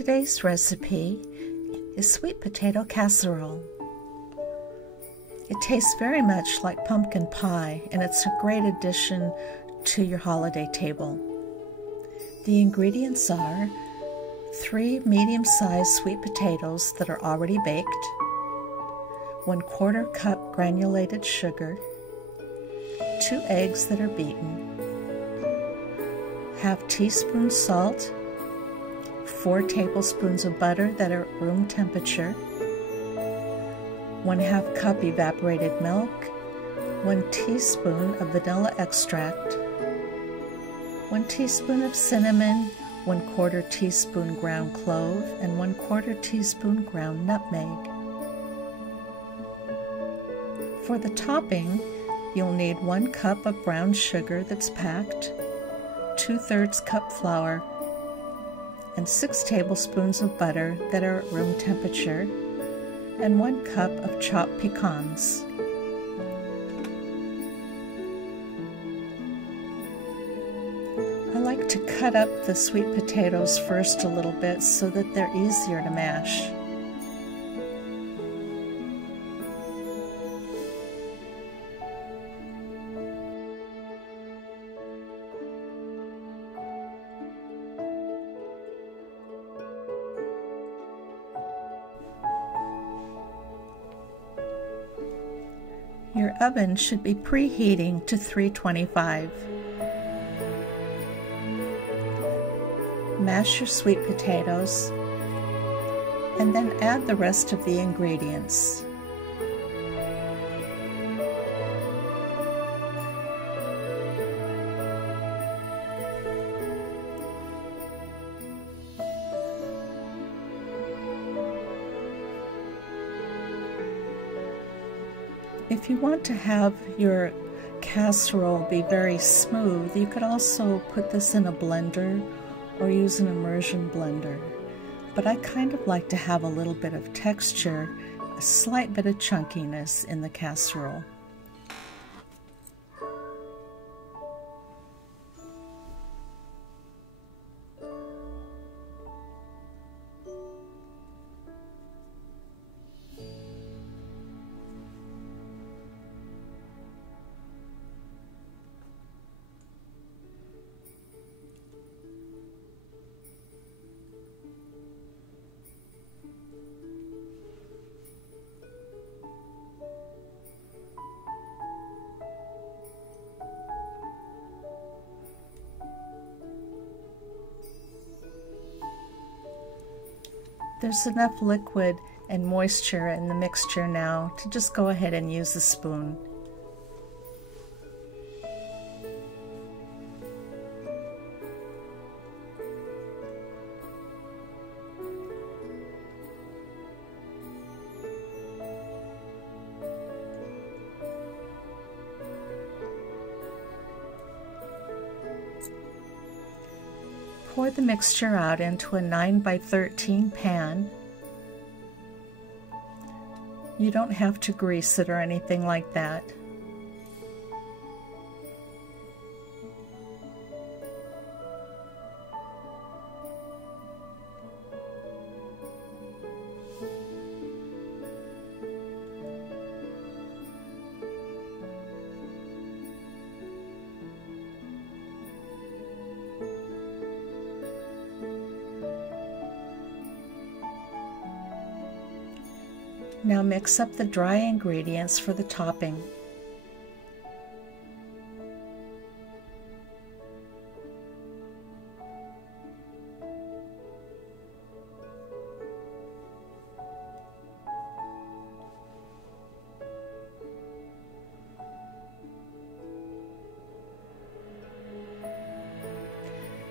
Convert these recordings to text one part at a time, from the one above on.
Today's recipe is sweet potato casserole. It tastes very much like pumpkin pie, and it's a great addition to your holiday table. The ingredients are 3 medium-sized sweet potatoes that are already baked, 1/4 cup granulated sugar, 2 eggs that are beaten, 1/2 teaspoon salt, 4 tablespoons of butter that are at room temperature, 1/2 cup evaporated milk, 1 teaspoon of vanilla extract, 1 teaspoon of cinnamon, 1/4 teaspoon ground clove, and 1/4 teaspoon ground nutmeg. For the topping, you'll need 1 cup of brown sugar that's packed, 2/3 cup flour, and 6 tablespoons of butter that are at room temperature, and 1 cup of chopped pecans. I like to cut up the sweet potatoes first a little bit so that they're easier to mash. Your oven should be preheating to 325. Mash your sweet potatoes and then add the rest of the ingredients. If you want to have your casserole be very smooth, you could also put this in a blender or use an immersion blender. But I kind of like to have a little bit of texture, a slight bit of chunkiness in the casserole. There's enough liquid and moisture in the mixture now to just go ahead and use the spoon. Pour the mixture out into a 9 by 13 pan. You don't have to grease it or anything like that. Now mix up the dry ingredients for the topping.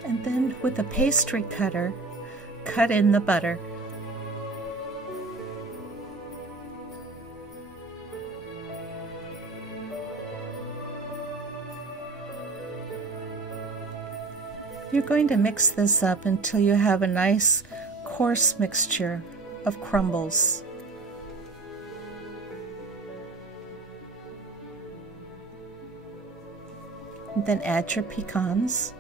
And then with a pastry cutter, cut in the butter. You're going to mix this up until you have a nice coarse mixture of crumbles. Then add your pecans.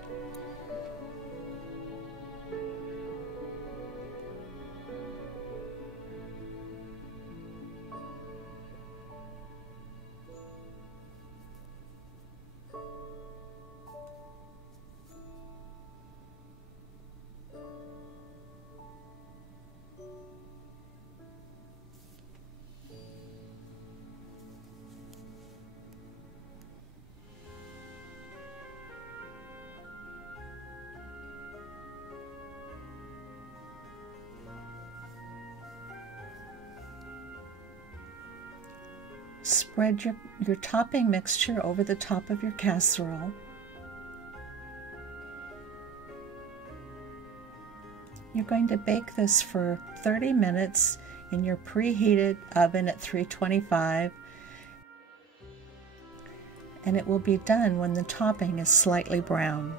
Spread your topping mixture over the top of your casserole. You're going to bake this for 30 minutes in your preheated oven at 325, and it will be done when the topping is slightly brown.